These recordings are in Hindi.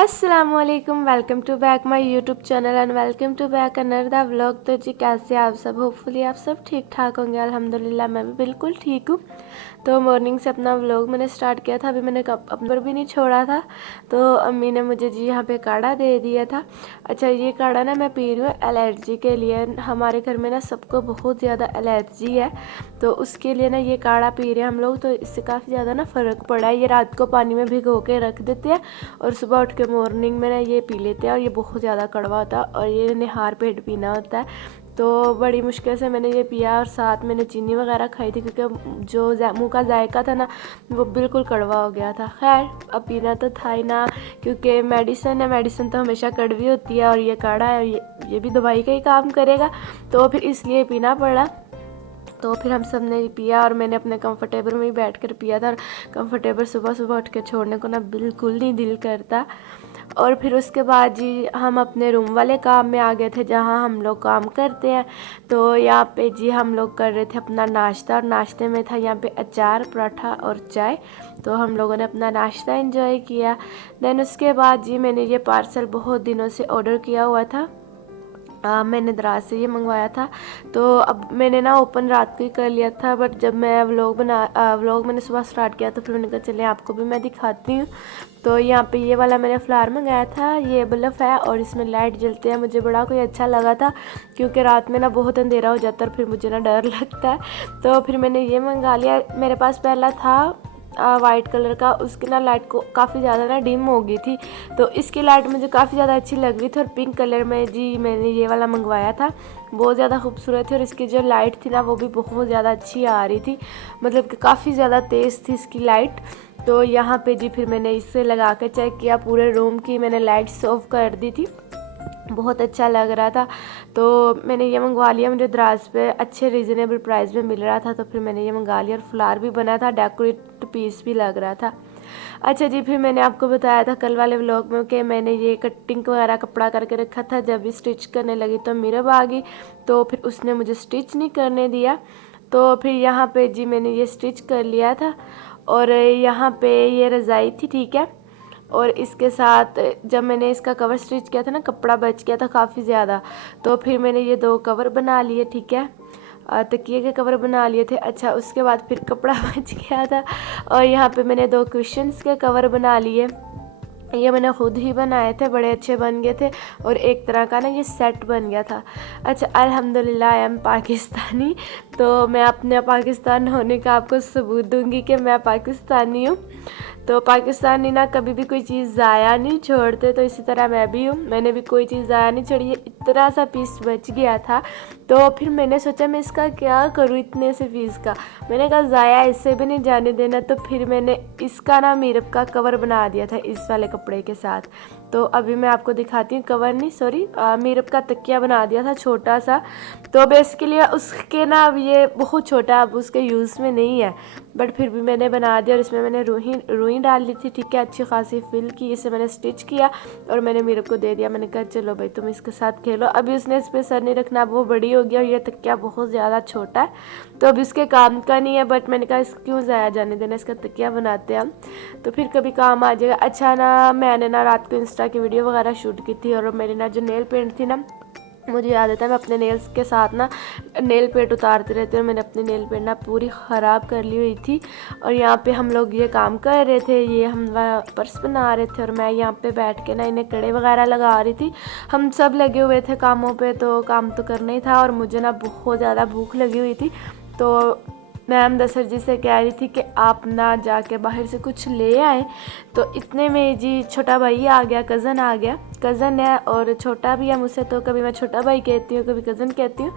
अस्सलामुअलैकुम, welcome to back my YouTube channel and welcome to back another vlog. तो जी कैसे आप सब? होपफुली आप सब ठीक ठाक होंगे। अल्हम्दुलिल्लाह मैं भी बिल्कुल ठीक हूँ। तो मॉर्निंग से अपना व्लॉग मैंने स्टार्ट किया था, अभी मैंने अपने पर भी नहीं छोड़ा था। तो अम्मी ने मुझे जी यहाँ पे काढ़ा दे दिया था। अच्छा, ये काढ़ा ना मैं पी रही हूँ एलर्जी के लिए। हमारे घर में ना सबको बहुत ज़्यादा एलर्जी है, तो उसके लिए ना ये काढ़ा पी रहे हैं हम लोग। तो इससे काफ़ी ज़्यादा ना फ़र्क पड़ा है। ये रात को पानी में भिगो के रख देते हैं और सुबह उठ के मॉर्निंग में ना ये पी लेते हैं, और ये बहुत ज़्यादा कड़वा होता है और ये निहार पेट पीना होता है। तो बड़ी मुश्किल से मैंने ये पिया और साथ मैंने चीनी वगैरह खाई थी, क्योंकि जो मुँह का जायका था ना वो बिल्कुल कड़वा हो गया था। खैर अब पीना तो था ही ना, क्योंकि मेडिसिन है, मेडिसिन तो हमेशा कड़वी होती है और ये काढ़ा है, ये भी दवाई का ही काम करेगा, तो फिर इसलिए पीना पड़ा। तो फिर हम सब ने पिया और मैंने अपने कंफर्टेबल में ही बैठ कर पिया था। और कंफर्टेबल सुबह सुबह उठ के छोड़ने को ना बिल्कुल नहीं दिल करता। और फिर उसके बाद जी हम अपने रूम वाले काम में आ गए थे, जहाँ हम लोग काम करते हैं। तो यहाँ पे जी हम लोग कर रहे थे अपना नाश्ता, और नाश्ते में था यहाँ पे अचार, पराठा और चाय। तो हम लोगों ने अपना नाश्ता एंजॉय किया। देन उसके बाद जी मैंने ये पार्सल बहुत दिनों से ऑर्डर किया हुआ था। मैंने दराज से ये मंगवाया था। तो अब मैंने ना ओपन रात को ही कर लिया था, बट जब मैं व्लॉग मैंने सुबह स्टार्ट किया तो फिर मैंने कहा चले आपको भी मैं दिखाती हूँ। तो यहाँ पे ये वाला मैंने फ्लावर मंगाया था, ये बल्ब है और इसमें लाइट जलते हैं। मुझे बड़ा कोई अच्छा लगा था, क्योंकि रात में ना बहुत अंधेरा हो जाता है और फिर मुझे ना डर लगता है। तो फिर मैंने ये मंगा लिया। मेरे पास पहला था वाइट कलर का, उसकी ना लाइट को काफ़ी ज़्यादा ना डिम हो गई थी, तो इसकी लाइट मुझे काफ़ी ज़्यादा अच्छी लग रही थी। और पिंक कलर में जी मैंने ये वाला मंगवाया था, बहुत ज़्यादा खूबसूरत थी और इसकी जो लाइट थी ना वो भी बहुत ज़्यादा अच्छी आ रही थी, मतलब कि काफ़ी ज़्यादा तेज़ थी इसकी लाइट। तो यहाँ पे जी फिर मैंने इससे लगा कर चेक किया, पूरे रूम की मैंने लाइट्स ऑफ कर दी थी, बहुत अच्छा लग रहा था। तो मैंने ये मंगवा लिया, मुझे दराज पे अच्छे रीज़नेबल प्राइस में मिल रहा था, तो फिर मैंने ये मंगा लिया। और फ्लावर भी बना था, डेकोरेट पीस भी लग रहा था। अच्छा जी, फिर मैंने आपको बताया था कल वाले व्लॉग में कि मैंने ये कटिंग वगैरह कपड़ा करके रखा था। जब भी स्टिच करने लगी तो मीरब आ गई, तो फिर उसने मुझे स्टिच नहीं करने दिया। तो फिर यहाँ पे जी मैंने ये स्टिच कर लिया था। और यहाँ पे ये रज़ाई थी, ठीक है। और इसके साथ जब मैंने इसका कवर स्टिच किया था ना, कपड़ा बच गया था काफ़ी ज़्यादा, तो फिर मैंने ये 2 कवर बना लिए, ठीक है। तकिए के कवर बना लिए थे। अच्छा, उसके बाद फिर कपड़ा बच गया था और यहाँ पे मैंने 2 कुशन्स के कवर बना लिए। ये मैंने खुद ही बनाए थे, बड़े अच्छे बन गए थे। और एक तरह का ना ये सेट बन गया था। अच्छा, अल्हम्दुलिल्लाह आई एम पाकिस्तानी। तो मैं अपने पाकिस्तान होने का आपको सबूत दूंगी कि मैं पाकिस्तानी हूँ। तो पाकिस्तानी ना कभी भी कोई चीज़ ज़ाया नहीं छोड़ते, तो इसी तरह मैं भी हूँ, मैंने भी कोई चीज़ ज़ाया नहीं छोड़ी। ये इतना सा पीस बच गया था, तो फिर मैंने सोचा मैं इसका क्या करूँ इतने से पीस का। मैंने कहा ज़ाया इससे भी नहीं जाने देना, तो फिर मैंने इसका ना मीरब का कवर बना दिया था इस वाले कपड़े के साथ। तो अभी मैं आपको दिखाती हूँ, कवर नहीं सॉरी, मीरब का तकिया बना दिया था छोटा सा। तो बेसिकली उसके ना अब ये बहुत छोटा, अब उसके यूज़ में नहीं है, बट फिर भी मैंने बना दिया। और इसमें मैंने रुई डाल ली थी, ठीक है, अच्छी खासी फिल की। इसे मैंने स्टिच किया और मैंने मीरब को दे दिया। मैंने कहा चलो भाई तुम इसके साथ खेलो। अभी उसने इस पर सर नहीं रखना, अब वो बड़ी हो गया और ये तकिया बहुत ज़्यादा छोटा है, तो अब इसके काम का नहीं है। बट मैंने कहा इस क्यों ज़ाया जाने देना, इसका तकिया बनाते हैं हम, तो फिर कभी काम आ जाएगा। अच्छा ना, मैंने ना रात को इंस्टा की वीडियो वगैरह शूट की थी, और मेरी ना जो नेल पेंट थी ना, मुझे याद आता है मैं अपने नेल्स के साथ ना नेल पेंट उतारती रहती हूँ, और मैंने अपनी नेल पेंट ना पूरी ख़राब कर ली हुई थी। और यहाँ पे हम लोग ये काम कर रहे थे, ये हम पर्स बना रहे थे, और मैं यहाँ पे बैठ के ना इन्हें कड़े वगैरह लगा रही थी। हम सब लगे हुए थे कामों पे, तो काम तो करना ही था। और मुझे ना बहुत ज़्यादा भूख लगी हुई थी, तो मैम दसर जी से कह रही थी कि आप ना जाके बाहर से कुछ ले आए। तो इतने में जी छोटा भाई आ गया, कज़न आ गया, कज़न है और छोटा भी है मुझसे, तो कभी मैं छोटा भाई कहती हूँ, कभी कज़न कहती हूँ।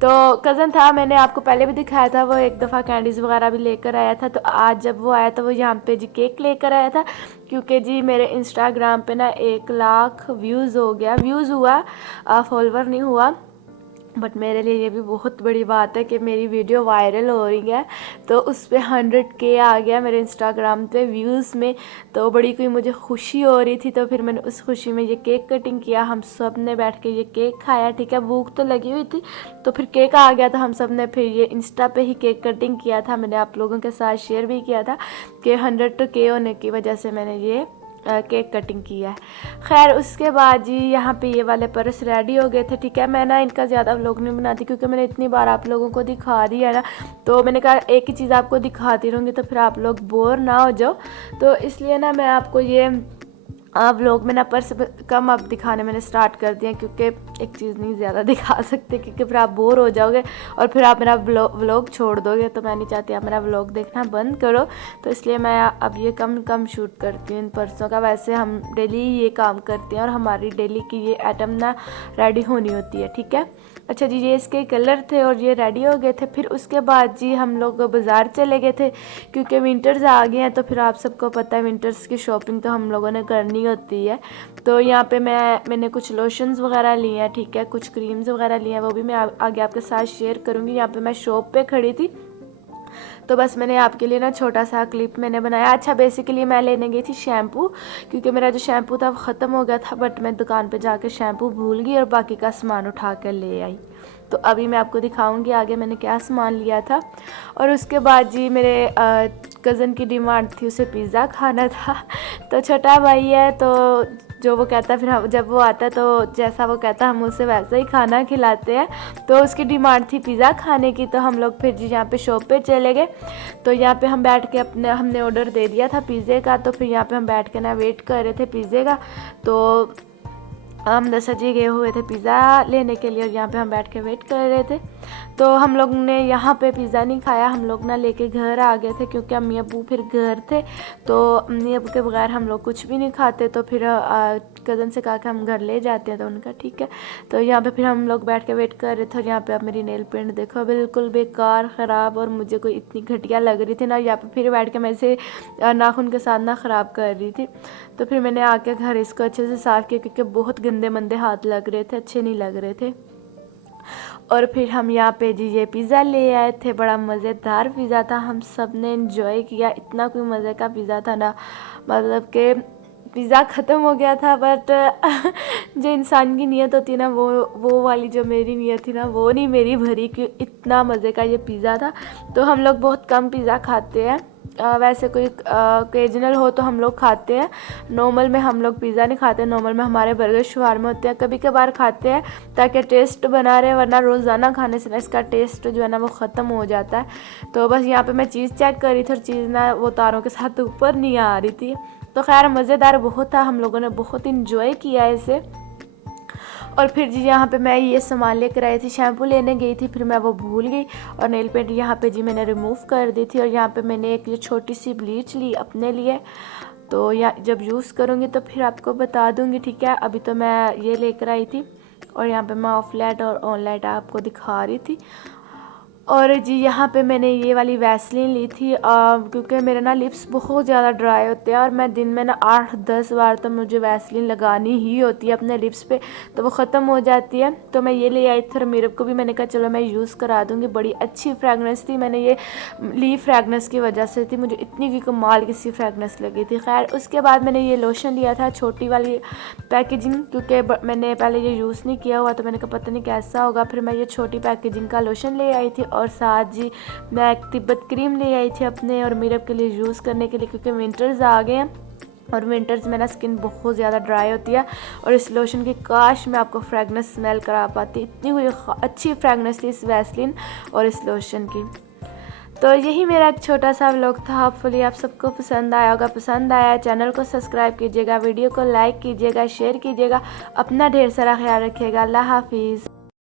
तो कज़न था, मैंने आपको पहले भी दिखाया था, वो एक दफ़ा कैंडीज़ वगैरह भी लेकर आया था। तो आज जब वो आया तो वो यहाँ पे जी केक लेकर आया था, क्योंकि जी मेरे इंस्टाग्राम पे ना 1 लाख व्यूज़ हो गया, व्यूज़ हुआ, फॉलोवर नहीं हुआ। बट मेरे लिए ये भी बहुत बड़ी बात है कि मेरी वीडियो वायरल हो रही है। तो उस पर 100K आ गया मेरे इंस्टाग्राम पे व्यूज़ में, तो बड़ी कोई मुझे खुशी हो रही थी। तो फिर मैंने उस खुशी में ये केक कटिंग किया, हम सब ने बैठ के ये केक खाया, ठीक है। भूख तो लगी हुई थी, तो फिर केक आ गया, तो हम सब ने फिर ये इंस्टा पे ही केक कटिंग किया था। मैंने आप लोगों के साथ शेयर भी किया था कि 100K होने की वजह से मैंने ये केक कटिंग किया है। खैर उसके बाद जी यहाँ पे ये वाले पर्स रेडी हो गए थे। ठीक है, मैं ना इनका ज़्यादा व्लॉग नहीं बनाती क्योंकि मैंने इतनी बार आप लोगों को दिखा दिया ना, तो मैंने कहा एक ही चीज़ आपको दिखाती रहूँगी तो फिर आप लोग बोर ना हो जाओ, तो इसलिए ना मैं आपको ये व्लॉग में ना पर्स कम अब दिखाने मैंने स्टार्ट कर दिया, क्योंकि एक चीज़ नहीं ज़्यादा दिखा सकते क्योंकि फिर आप बोर हो जाओगे और फिर आप मेरा व्लॉग छोड़ दोगे, तो मैं नहीं चाहती आप मेरा व्लॉग देखना बंद करो। तो इसलिए मैं अब ये कम शूट करती हूँ इन पर्सों का। वैसे हम डेली ये काम करते हैं और हमारी डेली की ये आइटम ना रेडी होनी होती है। ठीक है, अच्छा जी, ये इसके कलर थे और ये रेडी हो गए थे। फिर उसके बाद जी हम लोग बाज़ार चले गए थे क्योंकि विंटर्स आ गए हैं, तो फिर आप सबको पता है विंटर्स की शॉपिंग तो हम लोगों ने करनी होती है। तो यहाँ पे मैंने कुछ लोशंस वगैरह लिए हैं। ठीक है, कुछ क्रीम्स वगैरह लिए हैं, वो भी मैं आगे आपके साथ शेयर करूँगी। यहाँ पे मैं शॉप पे खड़ी थी तो बस मैंने आपके लिए ना छोटा सा क्लिप मैंने बनाया। अच्छा, बेसिकली मैं लेने गई थी शैम्पू क्योंकि मेरा जो शैम्पू था वो ख़त्म हो गया था, बट मैं दुकान पे जाके शैम्पू भूल गई और बाकी का सामान उठा कर ले आई। तो अभी मैं आपको दिखाऊंगी आगे मैंने क्या सामान लिया था। और उसके बाद जी मेरे कज़न की डिमांड थी, उसे पिज़्ज़ा खाना था। तो छोटा भाई है तो जो वो कहता है, फिर जब वो आता है तो जैसा वो कहता है हम उसे वैसा ही खाना खिलाते हैं। तो उसकी डिमांड थी पिज़्ज़ा खाने की, तो हम लोग फिर जी यहाँ पे शॉप पे चले गए। तो यहाँ पे हम बैठ के हमने ऑर्डर दे दिया था पिज़्ज़े का, तो फिर यहाँ पे हम बैठ के ना वेट कर रहे थे पिज़्ज़े का। तो हम 10 बजे गए हुए थे पिज़्ज़ा लेने के लिए और यहाँ पे हम बैठ के वेट कर रहे थे। तो हम लोग ने यहाँ पे पिज़्ज़ा नहीं खाया, हम लोग ना लेके घर आ गए थे क्योंकि अम्मी अब्बू फिर घर थे, तो अम्मी अब्बू के बगैर हम लोग कुछ भी नहीं खाते। तो फिर कज़न से कहा कि हम घर ले जाते हैं, तो उनका ठीक है। तो यहाँ पे फिर हम लोग बैठ के वेट कर रहे थे और यहाँ पे अब मेरी नेल पेंट देखो बिल्कुल बेकार ख़राब, और मुझे कोई इतनी घटिया लग रही थी ना। यहाँ पे फिर बैठ के मैं इसे नाखून के साथ ना ख़राब कर रही थी। तो फिर मैंने आके घर इसको अच्छे से साफ़ किया क्योंकि बहुत गंदे मंदे हाथ लग रहे थे, अच्छे नहीं लग रहे थे। और फिर हम यहाँ पे जी ये पिज़्ज़ा ले आए थे, बड़ा मज़ेदार पिज़्ज़ा था, हम सब ने इन्जॉय किया। इतना कोई मज़े का पिज़्ज़ा था ना, मतलब कि पिज़्ज़ा ख़त्म हो गया था, बट जो इंसान की नीयत होती है ना, वो वाली जो मेरी नीयत थी ना, वो नहीं मेरी भरी कि इतना मज़े का ये पिज़्ज़ा था। तो हम लोग बहुत कम पिज़्ज़ा खाते हैं, वैसे कोई ओकेजनल हो तो हम लोग खाते हैं। नॉर्मल में हम लोग पिज़्ज़ा नहीं खाते, नॉर्मल में हमारे बर्गर शवारमा होते हैं, कभी कभार खाते हैं ताकि टेस्ट बना रहे, वरना रोज़ाना खाने से ना इसका टेस्ट जो है ना वो ख़त्म हो जाता है। तो बस यहाँ पे मैं चीज़ चेक कर रही थी और चीज़ ना वो तारों के साथ ऊपर नहीं आ रही थी। तो खैर मज़ेदार बहुत था, हम लोगों ने बहुत इंजॉय किया इसे। और फिर जी यहाँ पे मैं ये सामान लेकर आई थी, शैम्पू लेने गई थी, फिर मैं वो भूल गई और नेल पेंट यहाँ पे जी मैंने रिमूव कर दी थी। और यहाँ पे मैंने एक ये छोटी सी ब्लीच ली अपने लिए, तो या जब यूज़ करूँगी तो फिर आपको बता दूँगी। ठीक है, अभी तो मैं ये लेकर आई थी और यहाँ पे मैं ऑफ लाइट और ऑन लाइट आपको दिखा रही थी। और जी यहाँ पे मैंने ये वाली वैसलीन ली थी क्योंकि मेरे ना लिप्स बहुत ज़्यादा ड्राई होते हैं और मैं दिन में ना 8-10 बार तो मुझे वैसलीन लगानी ही होती है अपने लिप्स पे, तो वो ख़त्म हो जाती है। तो मैं ये ले आई थी और मेरे को भी मैंने कहा चलो मैं यूज़ करा दूँगी। बड़ी अच्छी फ्रेगनेंस थी, मैंने ये ली फ्रेगनेंस की वजह से थी, मुझे इतनी की कमाल की सी फ्रेगनेंस लगी थी। खैर उसके बाद मैंने ये लोशन लिया था, छोटी वाली पैकेजिंग, क्योंकि मैंने पहले ये यूज़ नहीं किया हुआ तो मैंने कहा पता नहीं कैसा होगा। फिर मैं ये छोटी पैकेजिंग का लोशन ले आई थी और साथ जी मैं एक तिब्बत क्रीम ले आई थी अपने और मेकअप के लिए यूज़ करने के लिए, क्योंकि विंटर्स आ गए हैं और विंटर्स में ना स्किन बहुत ज़्यादा ड्राई होती है। और इस लोशन की काश मैं आपको फ्रेगनेंस स्मेल करा पाती, इतनी हुई अच्छी फ्रेगनेंस थी इस वैसलीन और इस लोशन की। तो यही मेरा एक छोटा सा व्लॉग था, होपफुली आप सबको पसंद आया होगा। पसंद आया चैनल को सब्सक्राइब कीजिएगा, वीडियो को लाइक कीजिएगा, शेयर कीजिएगा, अपना ढेर सारा ख्याल रखिएगा। अल्लाह हाफिज़।